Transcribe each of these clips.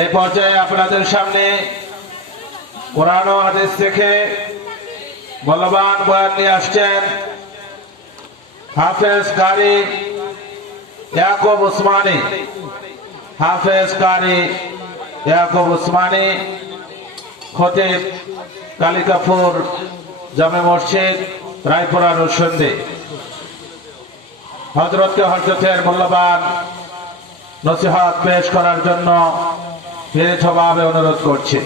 এই পর্যায়ে আপনাদের সামনে কোরআন ও হাদিস থেকে মূল্যবান বয়ান নিয়ে আসছেন হাফেজ কারি ইয়াকুব উসমানী। হাফেজ কারি ইয়াকুব উসমানী, খতিব কালিকাপুর জামে মসজিদ, রায়পুরা নরসিংদী। হযরতকে হযরতের মূল্যবান নসিহত পেশ করার জন্য বিনীতভাবে অনুরোধ করছি।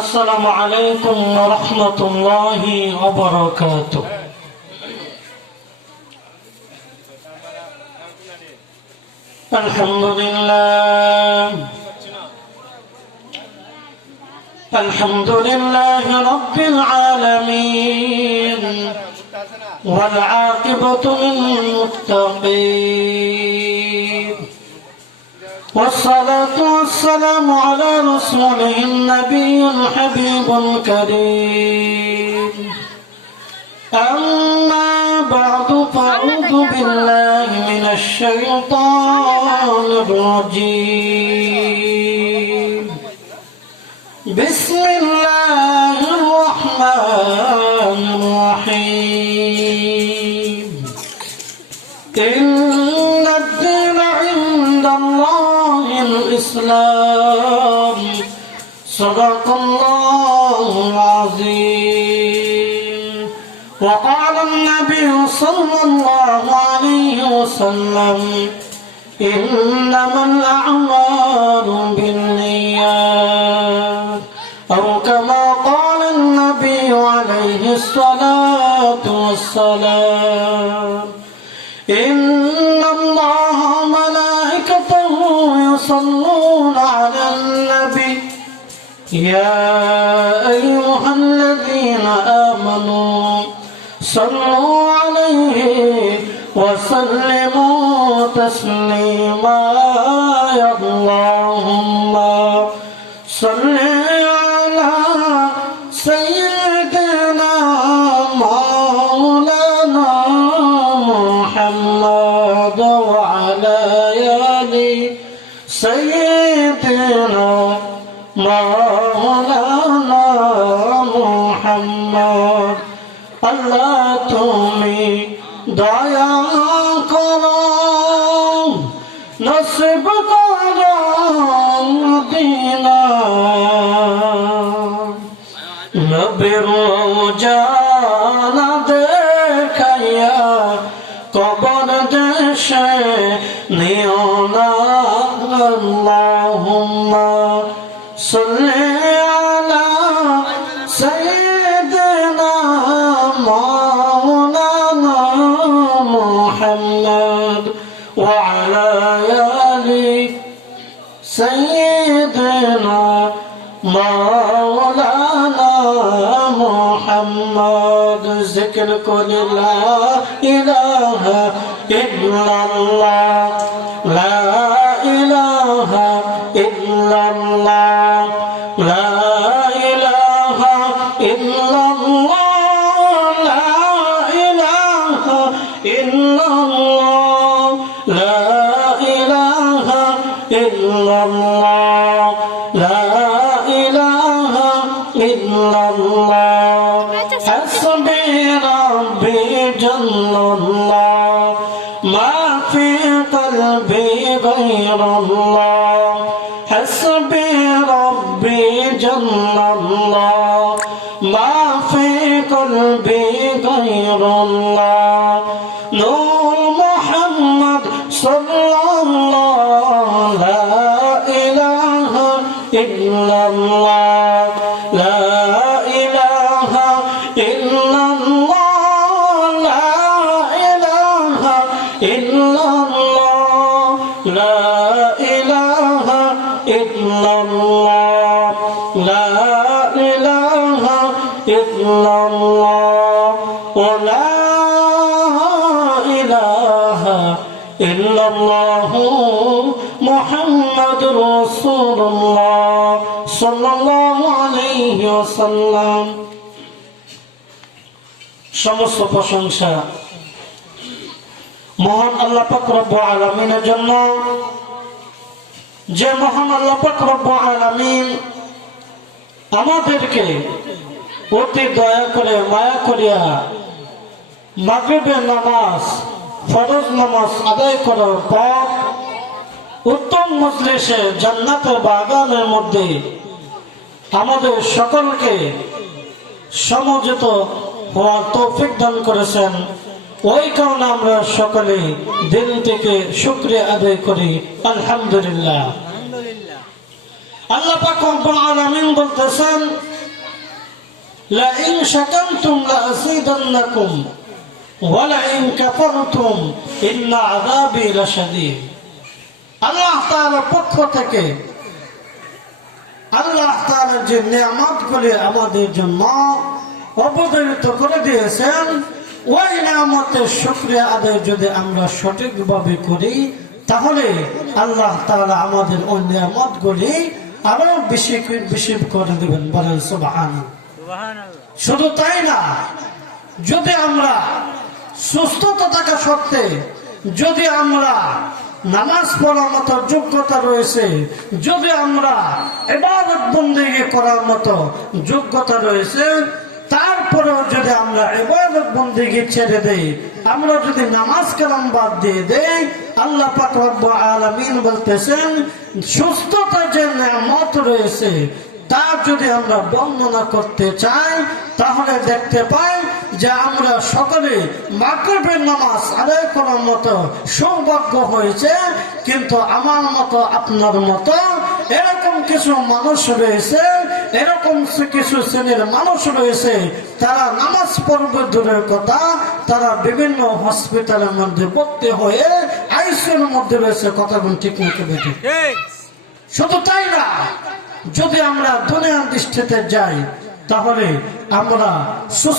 আসসালামু আলাইকুম ওয়া রাহমাতুল্লাহি ওয়া বারাকাতুহু। আলহামদুলিল্লাহি রাব্বিল আলামিন ওয়াল আকিবাতু লিল মুত্তাকিন। والصلاة والسلام على رسوله النبي الحبيب الكريم. أما بعد فأعوذ بالله من الشيطان الرجيم. بسم الله الرحمن الرحيم. إن الدين عند الله الإسلام. صدق الله العظيم. وقال النبي صلى الله عليه وسلم إنما الأعمال بالنيات، أو كما قال النبي عليه الصلاة والسلام. إن الله وملائكته يصلون على النبي يا أيها الذين آمنوا صلوا عليه وسلموا تسليما. يا اللهم صل على سيدنا مولانا محمد وعلى آل سيدنا مولانا محمد. আল্লাহ তুমি দয়া করো, নসিব করো মদিনা। নবীর রওজা দেখাইয়া কবর দেশে নিও না। আল্লাহুম্মা সাল্লি আলা সাইয়্যিদিনা মাওলানা মুহাম্মদ ওয়া আলা আলি সাইয়্যিদিনা মাওলানা মুহাম্মদ। জিকির করে লা ইলাহা ইল্লাল্লাহ, লা ইলাহা ইল্লাল্লাহ, লা ইলাহা ইল্লাল্লাহ, লা ইলাহা ইল্লাল্লাহ, লা ইলাহা ইল্লাল্লাহ, লা ইলাহা ইল্লাল্লাহ। হাসবি রাব্বি জাল্লাল্লাহ, মা ফি কলবি গায়রুল্লাহ। হাসবি রাব্বি জাল্লাল্লাহ, মা ফি কলবি গায়রুল্লাহ। নূর মুহাম্মদ সাল্লাল্লাহু লা ইলাহা ইল্লাল্লাহ, লা ইলাহা ইল্লাল্লাহ, লা ইলাহা ইল্লাল্লাহ, লা ইলাহা ইল্লাল্লাহ, লা ইলাহা ইল্লাল্লাহ, ওয়া লা ইলাহা ইল্লাল্লাহু মুহাম্মাদুর রাসূলুল্লাহ সাল্লাল্লাহু আলাইহি ওয়াসাল্লাম। সমস্ত প্রশংসা মহান আল্লাহ পাক রব্বুল আলামিনের জন্য, যে মহান আল্লাহ পাক রব্বুল আলামিন আমাদেরকে অতি দয়া করে মায়া করিয়া মাগরিবের নামাজ ফরজ নামাজ আদায় করার পর উত্তম মজলিসে জান্নাতের বাগানের মধ্যে আমাদের সকলকে সমবেত হওয়ার তৌফিক দান করেছেন। ওই কারণে আমরা সকলে দিল থেকে শুকরিয়া আদায় করি, আলহামদুলিল্লাহ। আল্লাহ পাক রব্বুল আলামিন বলতেছেন, লা ইন শাকারতুম লা আযীদান্নাকুম ওয়া লা ইন কাফারতুম ইন্না আযাবি লাশাদীদ। আল্লাহ তাআলার পক্ষ থেকে আল্লাহ তাআলা যে নিয়ামতগুলি আমাদের জন্য অবধারিত করে দিয়েছেন, ওই নিয়ামতের শুকরিয়া আদায় যদি আমরা সঠিকভাবে করি তাহলে আল্লাহ তাআলা আমাদের ওই নিয়ামতগুলি আরো বেশি বেশি করে দিবেন, বলেন সুবহানাল্লাহ। শুধু তাই না, যদি আমরা সুস্থতা থাকা সত্ত্বে যদি আমরা নামাজ পড়ার মতো যোগ্যতা রয়েছে, যদি আমরা ইবাদত বন্দেগী করার মতো যোগ্যতা রয়েছে, তারপরেও যদি আমরা ইবাদত বন্দেগী ছেড়ে দেই, আমরা যদি নামাজ কালাম বাদ দিয়ে দেই, আল্লাহ পাক রব্বুল আলামিন বলতেছেন সুস্থতা যে নিয়ামত রয়েছে তা যদি আমরা বর্ণনা করতে চাই তাহলে দেখতে পাই যে আমরা সকলে মাগরিবের নামাজ আদায় করার মতো সৌভাগ্য হয়েছে, কিন্তু আমার মতো আপনার মতো এরকম কিছু মানুষ রয়েছে, এরকম কিছু শ্রেণীর মানুষ রয়েছে, তারা নামাজ পড়বে দূরের কথা, তারা বিভিন্ন হসপিটালের মধ্যে ভর্তি হয়ে আইসিইউর মধ্যে রয়েছে। কথাগুলো ঠিক মতো বেঠে। শুধু তাই না, যদি আমরা দুনিয়ার দৃষ্টিতে যাই তাহলে আমরা সুস্থ